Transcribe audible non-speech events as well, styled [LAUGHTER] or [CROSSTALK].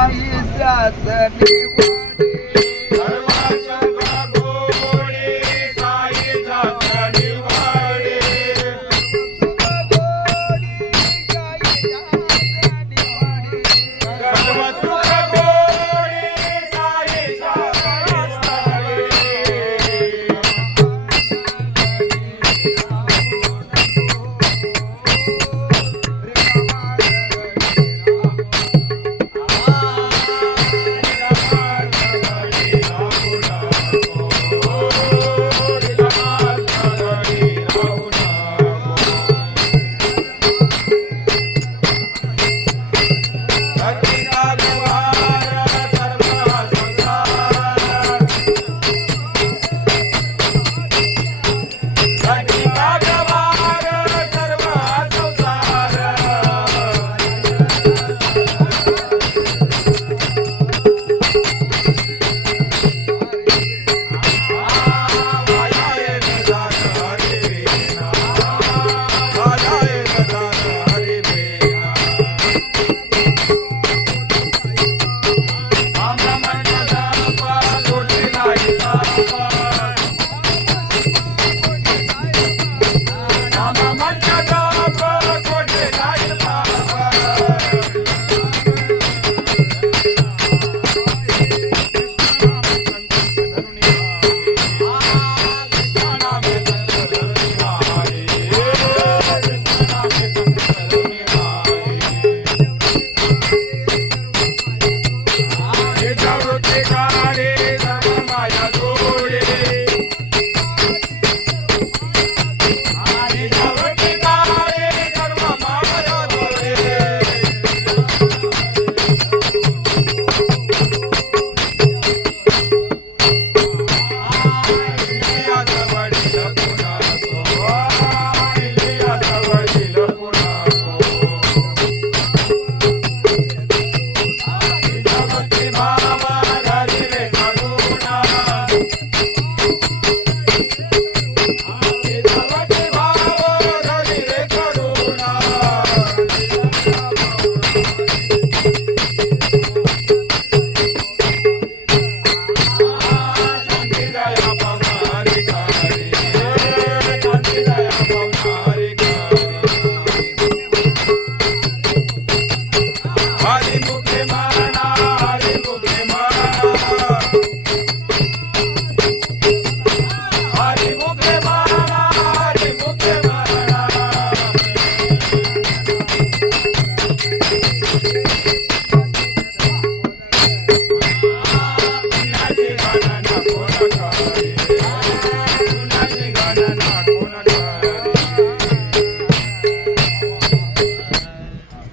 Sai Shasni party. Yeah. [LAUGHS]